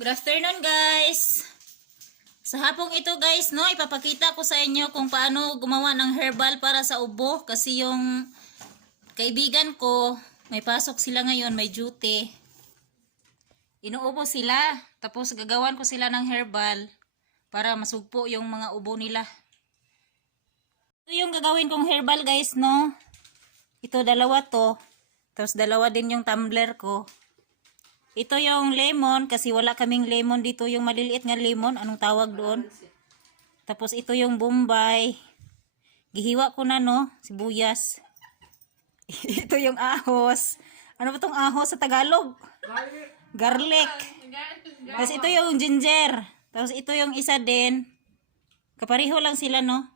Good afternoon guys. Sa hapong ito guys, no, ipapakita ko sa inyo kung paano gumawa ng herbal para sa ubo. Kasi yung kaibigan ko, may pasok sila ngayon, may duty. Inuubo sila, tapos gagawan ko sila ng herbal para masugpo yung mga ubo nila. Ito yung gagawin kong herbal guys, no. Ito dalawa to, tapos dalawa din yung tumbler ko. Ito yung lemon kasi wala kaming lemon dito, yung maliliit nga lemon, anong tawag doon. Tapos ito yung bombay. Gihiwa ko na no, sibuyas. Ito yung ahos. Ano ba tong ahos sa Tagalog? Garlic. Tapos ito yung ginger. Tapos ito yung isa din. Kapareho lang sila no.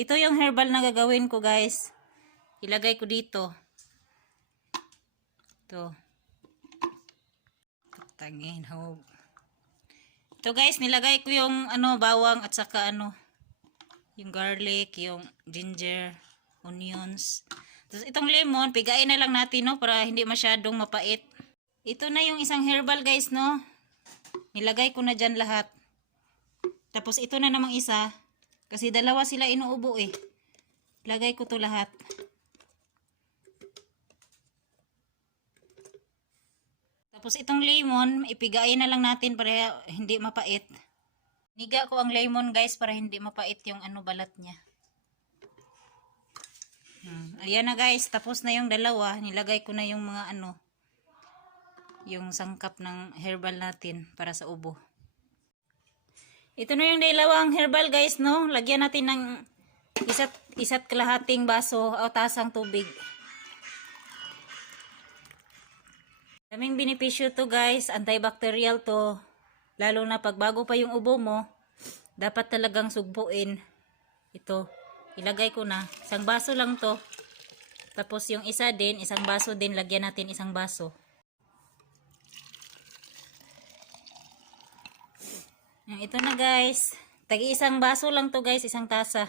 Ito yung herbal na gagawin ko guys. Ilagay ko dito. Ito. Tangin, hog. Ito guys, nilagay ko yung bawang at saka yung garlic, yung ginger, onions. Tapos itong lemon, pigain na lang natin no para hindi masyadong mapait. Ito na yung isang herbal guys no. Nilagay ko na dyan lahat. Tapos ito na namang isa kasi dalawa sila inuubo eh. Lagay ko to lahat. Tapos itong lemon, ipigain na lang natin para hindi mapait. Niga ko ang lemon guys para hindi mapait yung balat niya. Ayan na guys, tapos na yung dalawa. Nilagay ko na yung mga yung sangkap ng herbal natin para sa ubo. Ito na yung dalawang herbal guys no. Lagyan natin ng isa't kalahating baso o tasang tubig. Daming benepisyo to guys, antibacterial to. Lalo na pag bago pa yung ubo mo, dapat talagang sugpuin. Ito, ilagay ko na. Isang baso lang to. Tapos yung isa din, isang baso din, lagyan natin isang baso. Ito na guys. Tagi isang baso lang to guys, isang tasa.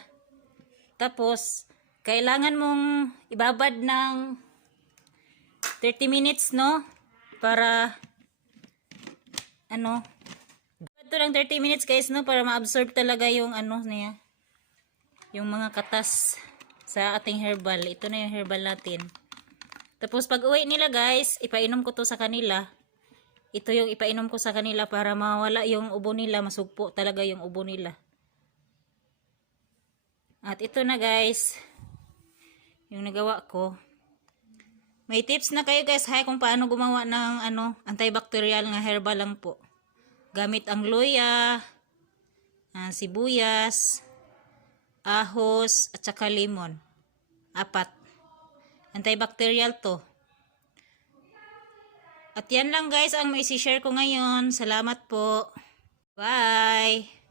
Tapos, kailangan mong ibabad ng 30 minutes no? Para ito lang 30 minutes guys no para ma-absorb talaga yung niya, yung mga katas sa ating herbal. Ito na yung herbal natin. Tapos pag uwi nila guys, ipainom ko to sa kanila. Ito yung ipainom ko sa kanila para mawala yung ubo nila, masugpo talaga yung ubo nila. At ito na guys yung nagawa ko. May tips na kayo guys kung paano gumawa ng antibacterial nga herbal lang po. Gamit ang luya, sibuyas, ahos, at saka lemon. 4. Antibacterial to. At yan lang guys ang may share ko ngayon. Salamat po. Bye!